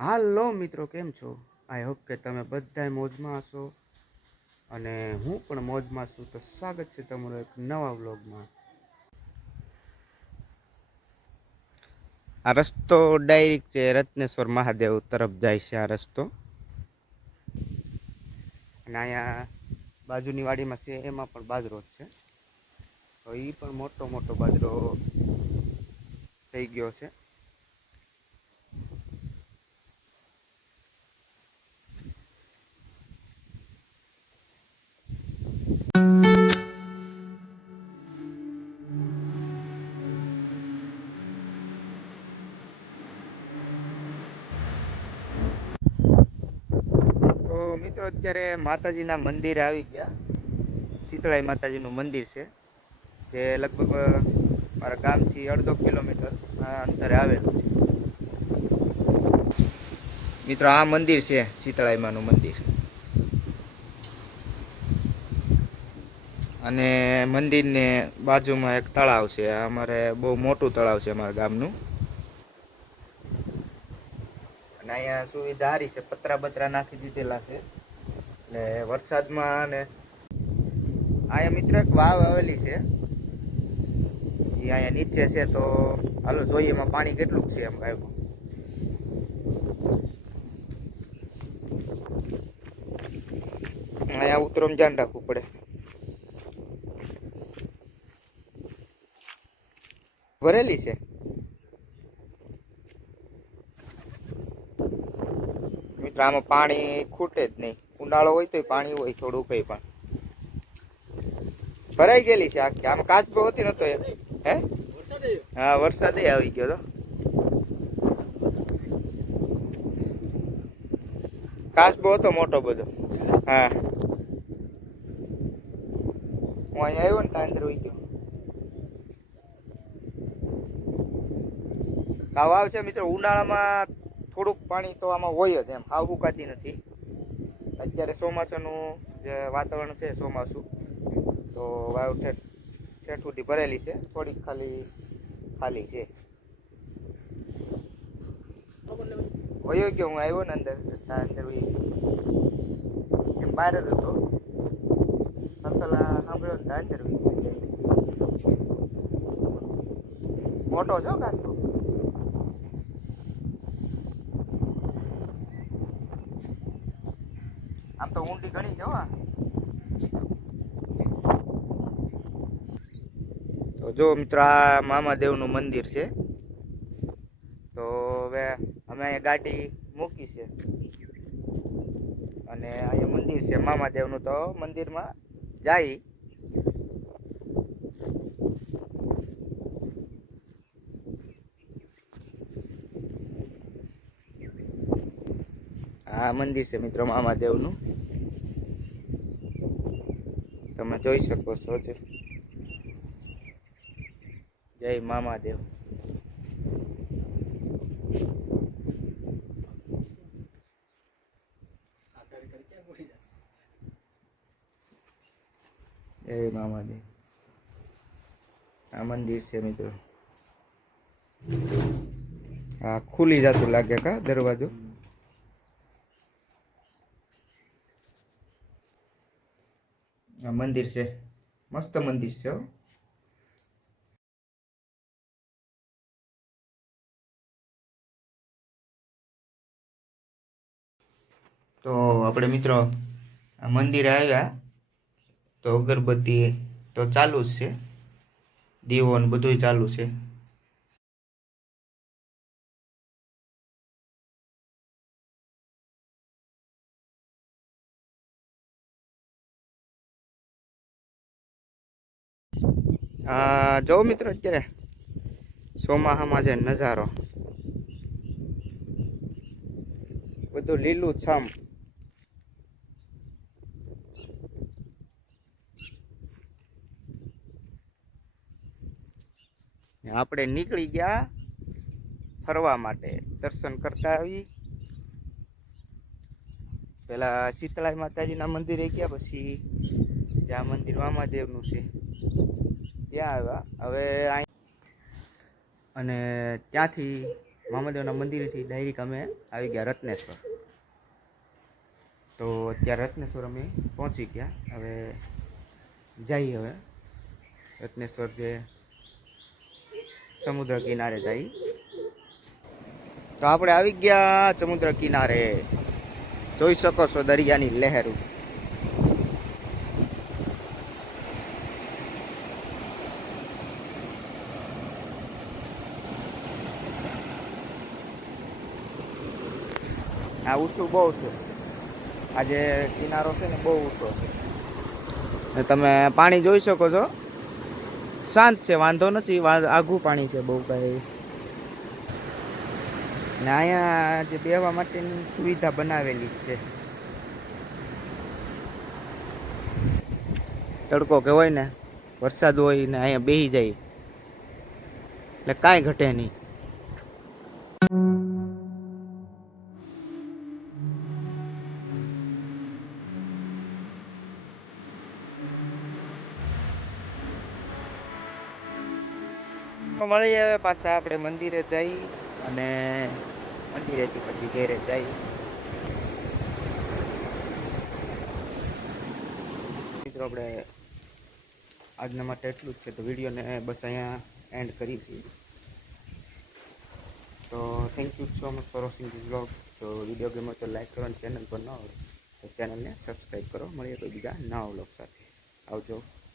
હાલો મિત્રો કેમ છો? આઈ હોપ કે તમે બધાય મોજમાં હશો. અને હું પણ મોજમાં છું. તો સ્વાગત છે તમારું એક નવા વ્લોગમાં. આ રસ્તો ડાયરેક્ટ છે રત્નેશ્વર મહાદેવ તરફ જાય છે આ રસ્તો. અને અહીંયા બાજુની વાડીમાં છે એમાં પણ બાજરો છે. તો એ પણ મોટો મોટો બાજરો થઈ ગયો છે. મિત્રો અત્યારે માતાજીના મંદિરે આવી ગયા. શીતળાઈ માતાજીનું મંદિર છે, જે લગભગ મારા ગામથી અડધો કિલોમીટર અંતરે આવેલું છે. મિત્રો, આ મંદિર છે શીતળાઈ માનું મંદિર. અને મંદિરને બાજુમાં એક તળાવ છે, અમારે બહુ મોટું તળાવ છે અમારા ગામનું. અને અહીંયા સુવિધા સારી છે, પતરા બતરા નાખી દીધેલા છે. એટલે વરસાદમાં અને અહીંયા મિત્ર એક વાવ આવેલી છે. એ અહીંયા નીચે છે તો હાલો જોઈએ એમાં પાણી કેટલું છે એમ આવ્યું અહીંયા ઉતરમ ધ્યાન રાખવું પડે. ભરેલી છે. મિત્ર, આમાં પાણી ખૂટે જ નહીં. ઉનાળો હોય તો પાણી હોય થોડું કઈ પણ. ભરાઈ ગયેલી છે આખી. આમાં કાચબો હોતી નતો હે? હા, વરસાદ આવી ગયો તો. કાચબો હતો, મોટો બધો. હા. હું અહીંયા આવ્યો ને ત્યાં અંદર હોઈ ગયો. કાવ આવે છે મિત્રો. ઉનાળામાં થોડુંક પાણી તો આમાં હોય જ એમ. આવું કાચી નથી. અત્યારે ચોમાસાનું જે વાતાવરણ છે ચોમાસું. તો વાયુ ઠેઠ ઠેઠ ભરેલી છે. થોડીક ખાલી ખાલી છે. વયો ગયો હું, આવ્યો ને અંદર અંદર એમ બહાર જ હતો. ફસલ સાંભળ્યો ને અંદર મોટો છો કાચો આમ તો ઊંડી ઘણી જવા તો જો મિત્રો, આ મામાદેવનું મંદિર છે. તો હવે અમે અહીંયા ગાડી મૂકી છે. અને અહીંયા મંદિર છે, મામાદેવનું તો મંદિરમાં જાય. આ મંદિર છે મિત્રો, મામાદેવનું. તમે જોઈ શકો છો જ. જય મામાદેવ. જય મામાદેવ. આ મંદિર છે મિત્રો. આ ખુલી જતું લાગે કા દરવાજો આ મંદિર છે. મસ્ત મંદિર છે હો. તો આપણે મિત્રો આ મંદિરે આવ્યા તો અગરબત્તી તો ચાલુ જ છે. દીવો ને બધું ચાલુ છે. આ જો મિત્રો અત્યારે ચોમાસામાં જે નજારો. બધું લીલું છમ. આપણે નીકળી ગયા ફરવા માટે. દર્શન કરતા આવી. પેલા શીતળાઈ માતાજીના મંદિરે ગયા, પછી જ્યાં મંદિર વામાદેવનું છે. ત્યાં આવ્યા. હવે અહીં અને ત્યાંથી મામાદેવના મંદિરથી ડાયરેક્ટ અમે આવી ગયા રત્નેશ્વર. તો અત્યારે રત્નેશ્વર અમે પહોંચી ગયા. હવે જઈએ હવે. રત્નેશ્વર જે સમુદ્ર કિનારે જઈ તો આપણે આવી ગયા સમુદ્ર કિનારે. જોઈ શકો છો દરિયાની લહેરું આ ઊંચું બહુ છે. આ જે કિનારો છે ને બહુ ઊંચો છે. તમે પાણી જોઈ શકો છો. શાંત છે, વાંધો નથી આઘું પાણી છે બહુ કાંઈ. ને અહીંયા જે બેહવા માટેની સુવિધા બનાવેલી છે. તડકો કે હોય ને, વરસાદ હોય ને અહીંયા બેહી જાય. એટલે કાંઈ ઘટે નહીં. તો મળીએ હવે પાછા આપણે મંદિરે જઈ અને મંદિરેથી પછી ઘેરે જઈ. મિત્રો, આપણે આજના માટે એટલું જ છે. તો વિડીયોને બસ અહીંયા એન્ડ કરી છીએ. તો thank you so much for watching this blog તો વીડિયો ગેમો તો લાઈક કરો અને ચેનલ પર ન હોય તો ચેનલને સબસ્ક્રાઈબ કરો. મળીએ કોઈ બીજા નવા બ્લોગ સાથે. આવજો.